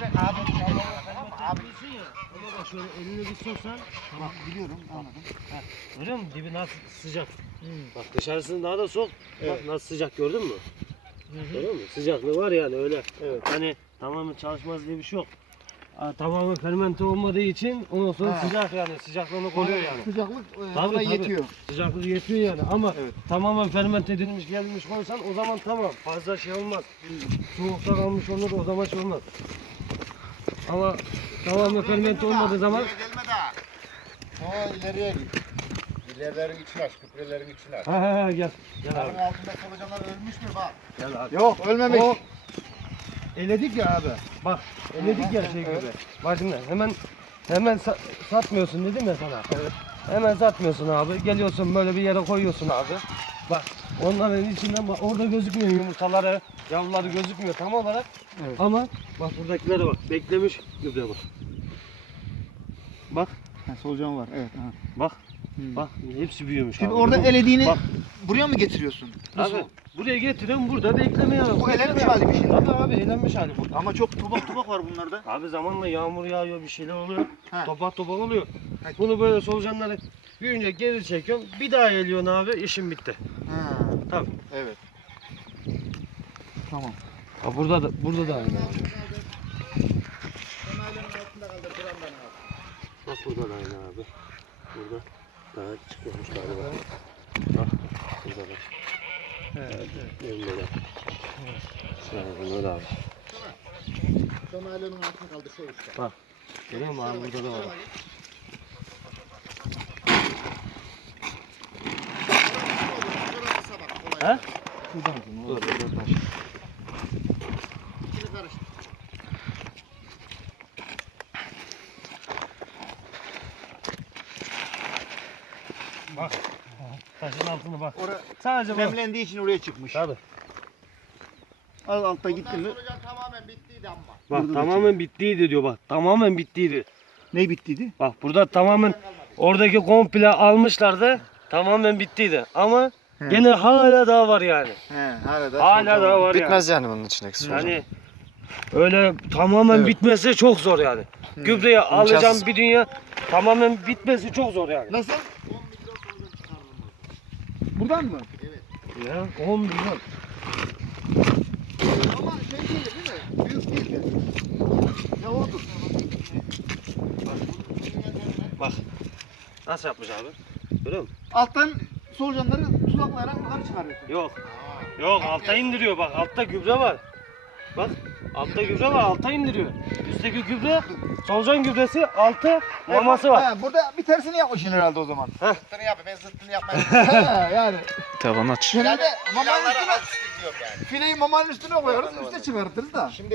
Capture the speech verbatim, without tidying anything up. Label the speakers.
Speaker 1: abi. Abi iyisin ya. Ama bak şöyle elini bir soksan.
Speaker 2: Tamam biliyorum anladım.
Speaker 1: Görüyor musun? Dibi nasıl sıcak. Hmm. Bak dışarısını daha da sok. Evet. Bak nasıl sıcak gördün mü? Hı-hı. Görüyor musun? Sıcaklığı var yani öyle. Evet. Hani tamamen çalışmaz diye bir şey yok. Aa, tamamen fermente olmadığı için ondan sonra ha. sıcak yani sıcaklığını koruyor yani.
Speaker 2: Sıcaklık e,
Speaker 1: tabii,
Speaker 2: ona
Speaker 1: tabii.
Speaker 2: yetiyor.
Speaker 1: Sıcaklık yetiyor yani ama
Speaker 2: evet.
Speaker 1: tamamen fermente edilmiş gelmiş koysan o zaman tamam fazla şey olmaz. Hmm. Soğukta kalmış olur o zaman şey olmaz. Ama tamamen fermente olmadığı zaman.
Speaker 3: Gelme daha. O ileriye git. İlerilerin içine aç, küprelerin içine aç.
Speaker 1: Ha ha gel. Gel abi.
Speaker 3: Bunun altında solucanlar ölmüş mü bak?
Speaker 1: Gel abi.
Speaker 2: Yok ölmemiş.
Speaker 1: O, eledik ya abi. Bak eledik ya şey gibi. Evet. Bak şimdi hemen hemen sa satmıyorsun dedim ya sana. Evet. Hemen satmıyorsun abi. Geliyorsun böyle bir yere koyuyorsun abi. Bak onların içinden bak orada gözükmüyor yumurtaları, yavruları gözükmüyor tam olarak. Evet. Ama bak buradakilere bak. Beklemiş gübre bak. Bak.
Speaker 2: Ha, solucan var. Evet. Ha.
Speaker 1: Bak.
Speaker 2: Hmm.
Speaker 1: Bak hepsi büyümüş.
Speaker 2: Şimdi
Speaker 1: abi.
Speaker 2: orada elediğini
Speaker 1: bak.
Speaker 2: buraya mı getiriyorsun? Nasıl?
Speaker 1: Abi buraya getiriyorum burada beklemeye al.
Speaker 2: Bu elenmiş hali bir şey.
Speaker 1: Tabii abi elenmiş hali bu.
Speaker 2: Ama çok topak topak var bunlarda.
Speaker 1: Abi zamanla yağmur yağıyor bir şeyler oluyor.
Speaker 2: Ha.
Speaker 1: Topak topak oluyor.
Speaker 2: Ha.
Speaker 1: Bunu böyle solucanları büyüyünce geri çekiyorum. Bir daha eliyorsun abi işim bitti.
Speaker 2: Ha.
Speaker 1: Tabii.
Speaker 2: Evet. Tamam.
Speaker 1: Ha burada da burada da aynı abi. Bak burada da aynı abi. Burada daha çıkıyormuş galiba. Bak burada da. Evet, evet. Önde de. Evet. Şöyle abi.
Speaker 3: Şömalenin altına kaldı şu işte.
Speaker 1: Bak. Görüyor musun abi burada da var. He?
Speaker 2: Şuradan
Speaker 1: Dur, dur, dur.
Speaker 3: İkini karıştır.
Speaker 1: Bak. Taşın altına bak.
Speaker 2: Orada
Speaker 1: Sadece bak.
Speaker 2: nemlendiği için oraya çıkmış.
Speaker 1: Tabii.
Speaker 2: Az altta
Speaker 3: Ondan
Speaker 2: gittin mi?
Speaker 3: solucan tamamen bittiydi ama.
Speaker 1: Bak
Speaker 2: Burada da
Speaker 1: tamamen bittiydi diyor bak. Tamamen bittiydi.
Speaker 2: Ne bittiydi?
Speaker 1: Bak burada tamamen oradaki komple almışlardı. Tamamen bittiydi. Ama
Speaker 2: He.
Speaker 1: gene hala daha var yani.
Speaker 2: He, hala da.
Speaker 1: Hala daha var
Speaker 4: Bitmez yani bunun içindeki
Speaker 1: yani.
Speaker 4: solucan.
Speaker 1: Yani öyle tamamen
Speaker 2: Evet.
Speaker 1: bitmesi çok zor yani.
Speaker 2: Hı.
Speaker 1: Gübreye alacağım
Speaker 4: İmkansız.
Speaker 1: bir dünya tamamen bitmesi çok zor yani.
Speaker 2: Nasıl?
Speaker 3: on milyon solucan çıkarılmaz.
Speaker 2: Buradan mı?
Speaker 1: Ya on milyon.
Speaker 2: Ama şey değil değil mi? Büyük değil de. Ne oldu?
Speaker 1: Bak. Nasıl yapmış abi? Görüyor musun?
Speaker 2: Alttan solucanları tuzaklayarak yukarı çıkarıyorsun.
Speaker 1: Yok. Yok alta indiriyor bak. Altta gübre var. Bak. Altta gübre var. Alta indiriyor. Üstteki gübre solucan gübresi altı maması var.
Speaker 2: Ha, burada bir tersini yapmışsın herhalde o zaman.
Speaker 3: Zıttını yap, ben zıttını yapmayayım.
Speaker 2: Ha, yani.
Speaker 4: Tavanı aç.
Speaker 2: Genelde mamanın
Speaker 3: Filanlara
Speaker 2: üstüne,
Speaker 3: az diyorum yani.
Speaker 2: fileyi mamanın üstüne koyarız, üste çıkartırız da.
Speaker 3: Şimdi